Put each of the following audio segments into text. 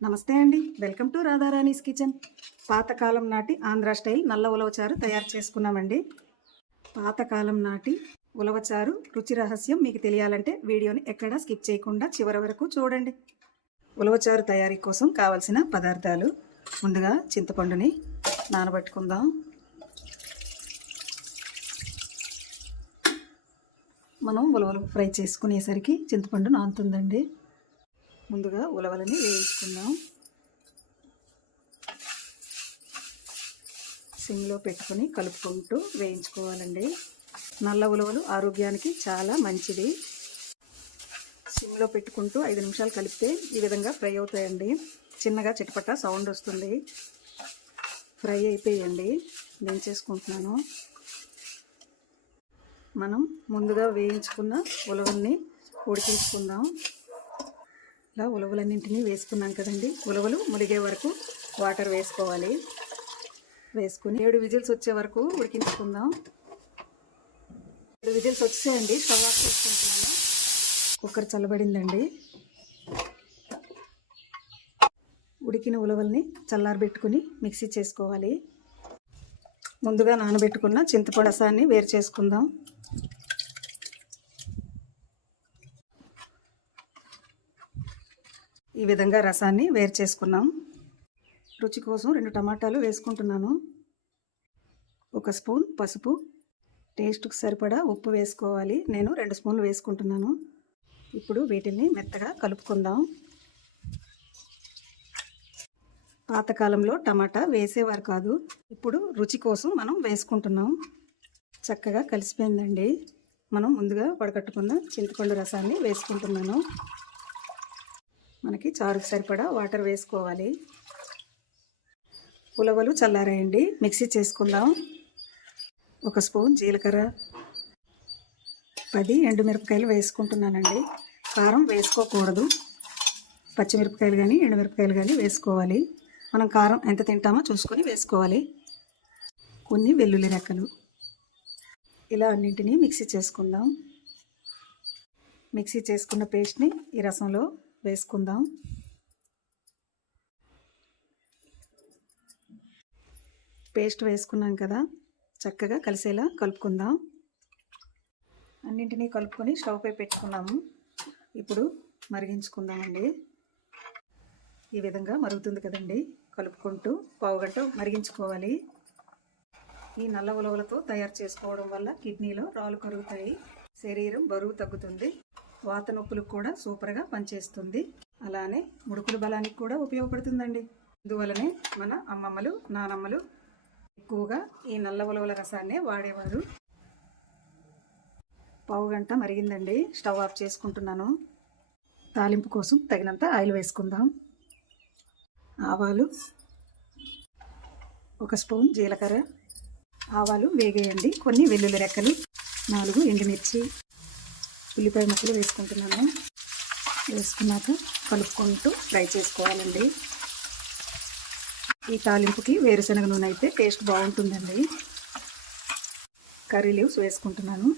నమస్తే అండి, welcome to రాధారాణీస్ kitchen. పాతకాలం నాటి ఆంధ్ర స్టైల్ నల్ల ఉలవచారు తయారు చేసుకున్నామండి. పాతకాలం నాటి ఉలవచారు రుచి రహస్యం మీకు తెలియాలంటే వీడియోని ఎక్కడా స్కిప్ చేయకుండా చివరి వరకు చూడండి. ఉలవచారు తయారీ కోసం కావలసిన పదార్థాలు: ముందుగా చింతపండుని నానబెట్టుకుందాం. మనం ఉలవలు ఫ్రై చేసుకునేసరికి చింతపండు నానుతుందండి. ముందుగా ఉలవలని వేయించుకుందాం. సిమ్లో పెట్టుకొని కలుపుకుంటూ వేయించుకోవాలండి. నల్ల ఉలవలు ఆరోగ్యానికి చాలా మంచిది. సిమ్లో పెట్టుకుంటూ 5 నిమిషాలు కలిపితే ఈ విధంగా ఫ్రై అవుతాయండి. చిన్నగా చిటపట సౌండ్ వస్తుంది. ఫ్రై అయిపోయండి, దించేసుకుంటున్నాను. మనం ముందుగా వేయించుకున్న ఉలవల్ని ఉడికించుకుందాం. ఇలా ఉలవలన్నింటినీ వేసుకున్నాం కదండి. ఉలవలు ములిగే వరకు వాటర్ వేసుకోవాలి. వేసుకుని 7 విజిల్స్ వచ్చే వరకు ఉడికించుకుందాం. 7 విజిల్స్ వచ్చేయండి, స్టవ్ ఆఫ్ చేసుకుంటున్నాను. కుక్కర్ చల్లబడిందండి. ఉడికిన ఉలవల్ని చల్లారబెట్టుకుని మిక్సీ చేసుకోవాలి. ముందుగా నానబెట్టుకున్న చింతపండు రసాన్ని వేరు చేసుకుందాం. ఈ విధంగా రసాన్ని వేరు చేసుకున్నాం. రుచి కోసం 2 టమాటాలు వేసుకుంటున్నాను. 1 స్పూన్ పసుపు, టేస్ట్కి సరిపడా ఉప్పు వేసుకోవాలి. నేను 2 స్పూన్లు వేసుకుంటున్నాను. ఇప్పుడు వీటిని మెత్తగా కలుపుకుందాం. పాతకాలంలో టమాటా వేసేవారు కాదు, ఇప్పుడు రుచి కోసం మనం వేసుకుంటున్నాం. చక్కగా కలిసిపోయిందండి. మనం ముందుగా వడకట్టుకున్న చింతపండు రసాన్ని వేసుకుంటున్నాను. మనకి చారుకు సరిపడా వాటర్ వేసుకోవాలి. ఉలవలు చల్లారాయండి, మిక్సీ చేసుకుందాం. 1 స్పూన్ జీలకర్ర, 10 ఎండుమిరపకాయలు వేసుకుంటున్నానండి. కారం వేసుకోకూడదు. పచ్చిమిరపకాయలు కానీ ఎండుమిరపకాయలు కానీ వేసుకోవాలి. మనం కారం ఎంత తింటామో చూసుకొని వేసుకోవాలి. కొన్ని వెల్లుల్లి రెక్కలు. ఇలా అన్నింటినీ మిక్సీ చేసుకుందాం. మిక్సీ చేసుకున్న పేస్ట్ని ఈ రసంలో వేసుకుందాం. పేస్ట్ వేసుకున్నాం కదా, చక్కగా కలిసేలా కలుపుకుందాం. అన్నింటినీ కలుపుకొని స్టవ్ పై పెట్టుకున్నాము. ఇప్పుడు మరిగించుకుందామండి. ఈ విధంగా మరుగుతుంది కదండి, కలుపుకుంటూ పావుగంట మరిగించుకోవాలి. ఈ నల్ల ఉలవలతో తయారు చేసుకోవడం వల్ల కిడ్నీలో రాళ్ళు కరుగుతాయి, శరీరం బరువు తగ్గుతుంది, వాత నొప్పులకు కూడా సూపర్గా పనిచేస్తుంది. అలానే ముడుకుల బలానికి కూడా ఉపయోగపడుతుందండి. అందువలనే మన అమ్మమ్మలు, నానమ్మలు ఎక్కువగా ఈ నల్ల ఉలవల రసాన్నే వాడేవారు. పావుగంట మరిగిందండి, స్టవ్ ఆఫ్ చేసుకుంటున్నాను. తాలింపు కోసం తగినంత ఆయిల్ వేసుకుందాం. ఆవాలు, 1 స్పూన్ జీలకర్ర, ఆవాలు వేగేయండి. కొన్ని వెల్లుల్లి రెక్కలు, 4 ఎండుమిర్చి, ఉల్లిపాయ ముక్కలు వేసుకుంటున్నాను. వేసుకున్నాక కలుపుకుంటూ ఫ్రై చేసుకోవాలండి. ఈ తాలింపుకి వేరుశనగ నూనె అయితే టేస్ట్ బాగుంటుందండి. కర్రీ లీవ్స్ వేసుకుంటున్నాను.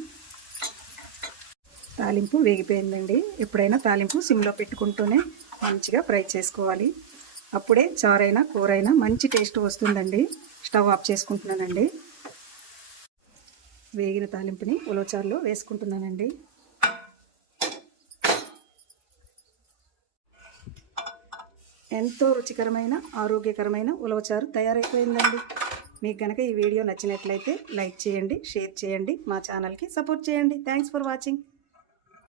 తాలింపు వేగిపోయిందండి. ఎప్పుడైనా తాలింపు సిమ్లో పెట్టుకుంటూనే మంచిగా ఫ్రై చేసుకోవాలి. అప్పుడే చారైనా కూరైనా మంచి టేస్ట్ వస్తుందండి. స్టవ్ ఆఫ్ చేసుకుంటున్నానండి. వేగిన తాలింపుని ఉలవచారులో వేసుకుంటున్నానండి. ఎంతో రుచికరమైన ఆరోగ్యకరమైన ఉలవచారు తయారైపోయిందండి. మీకు కనుక ఈ వీడియో నచ్చినట్లయితే లైక్ చేయండి, షేర్ చేయండి, మా ఛానల్కి సపోర్ట్ చేయండి. Thanks for watching.